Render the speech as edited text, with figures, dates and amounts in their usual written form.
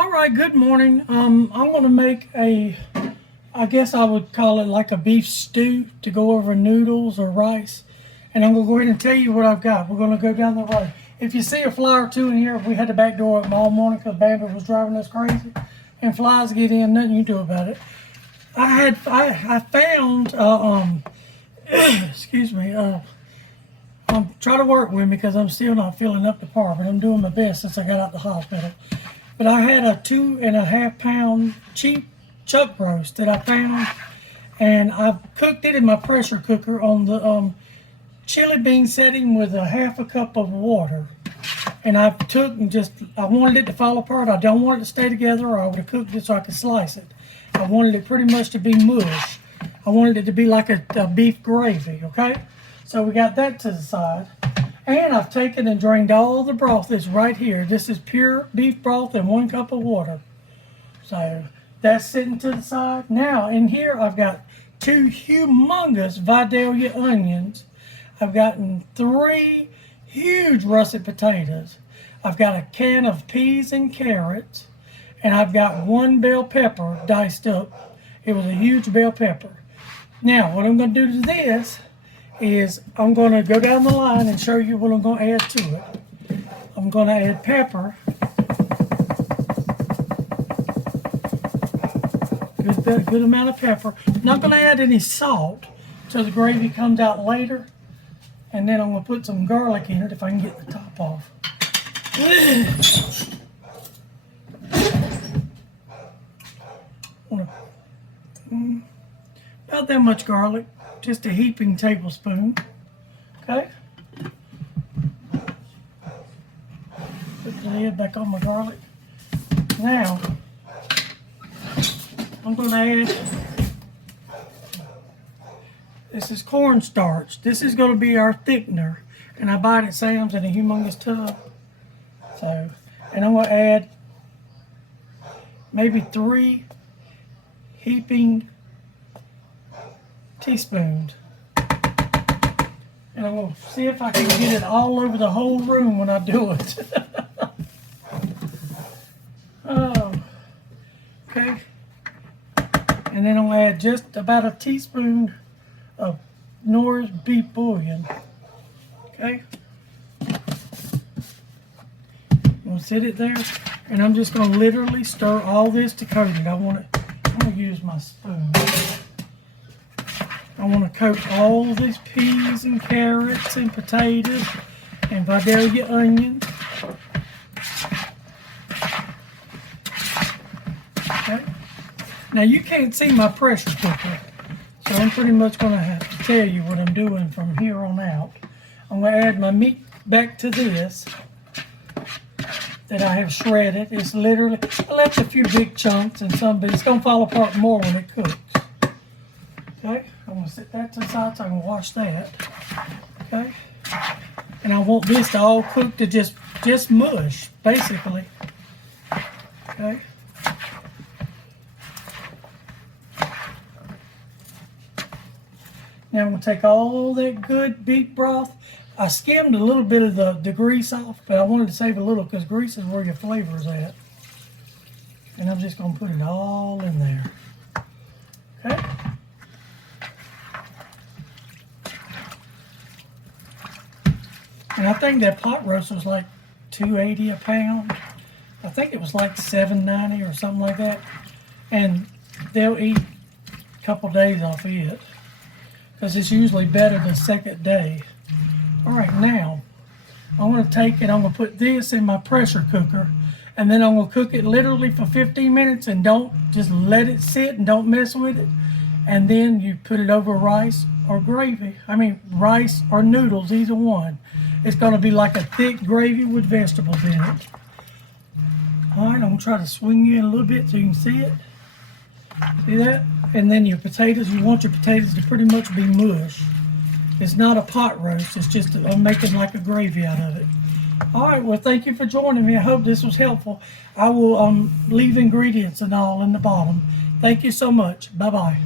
All right, good morning. I'm going to make I guess I would call it like a beef stew to go over noodles or rice. And I'm going to go ahead and tell you what I've got. We're going to go down the road. If you see a fly or two in here, we had the back door open all morning because Bambi was driving us crazy. And flies get in, nothing you do about it. I found, excuse me, try to work with me because I'm still not feeling up to par, but I'm doing my best since I got out the hospital. But I had a 2.5 pound cheap chuck roast that I found, and I cooked it in my pressure cooker on the chili bean setting with a half a cup of water. And I took and I wanted it to fall apart. I don't want it to stay together, or I would have cooked it so I could slice it. I wanted it pretty much to be mush. I wanted it to be like a beef gravy, okay? So we got that to the side. And I've taken and drained all the broth that's right here. This is pure beef broth and 1 cup of water. So that's sitting to the side. Now in here I've got 2 humongous Vidalia onions. I've gotten 3 huge russet potatoes. I've got a can of peas and carrots. And I've got 1 bell pepper diced up. It was a huge bell pepper. Now what I'm going to do to this is I'm going to go down the line and show you what I'm going to add to it. I'm going to add pepper. Good amount of pepper. I'm not going to add any salt till the gravy comes out later. And then I'm going to put some garlic in it if I can get the top off. About that much garlic. Just a heaping tablespoon. Okay. Put the lid back on my garlic. Now, I'm going to add, this is cornstarch. This is going to be our thickener. And I buy it at Sam's in a humongous tub. So, and I'm going to add maybe 3 heaping teaspoons. And I'm going to see if I can get it all over the whole room when I do it. Oh, okay. And then I'm going to add just about a teaspoon of Knorr's beef bullion. Okay. I'm going to sit it there, and I'm just going to literally stir all this to coat it. I'm going to use my spoon. I want to coat all these peas and carrots and potatoes and Vidalia onions. Okay. Now you can't see my pressure cooker, so I'm pretty much going to have to tell you what I'm doing from here on out. I'm going to add my meat back to this that I have shredded. It's literally, I left a few big chunks and some, but it's going to fall apart more when it cooks. Okay, I'm going to set that to the side so I can wash that. Okay, and I want this to all cook to just mush, basically. Okay. Now I'm going to take all that good beef broth. I skimmed a little bit of the grease off, but I wanted to save a little because grease is where your flavor is at. And I'm just going to put it all in there. Okay. And I think that pot roast was like $2.80 a pound. I think it was like $7.90 or something like that. And they'll eat a couple days off it because it's usually better the second day. All right, now I'm going to take it, I'm going to put this in my pressure cooker, and then I'm going to cook it literally for 15 minutes and don't just let it sit and don't mess with it. And then you put it over rice or gravy. I mean, rice or noodles, either one. It's going to be like a thick gravy with vegetables in it. All right, I'm going to try to swing you in a little bit so you can see it. See that? And then your potatoes, you want your potatoes to pretty much be mush. It's not a pot roast, it's just I'm making like a gravy out of it. All right, well, thank you for joining me. I hope this was helpful. I will leave ingredients and all in the bottom. Thank you so much. Bye-bye.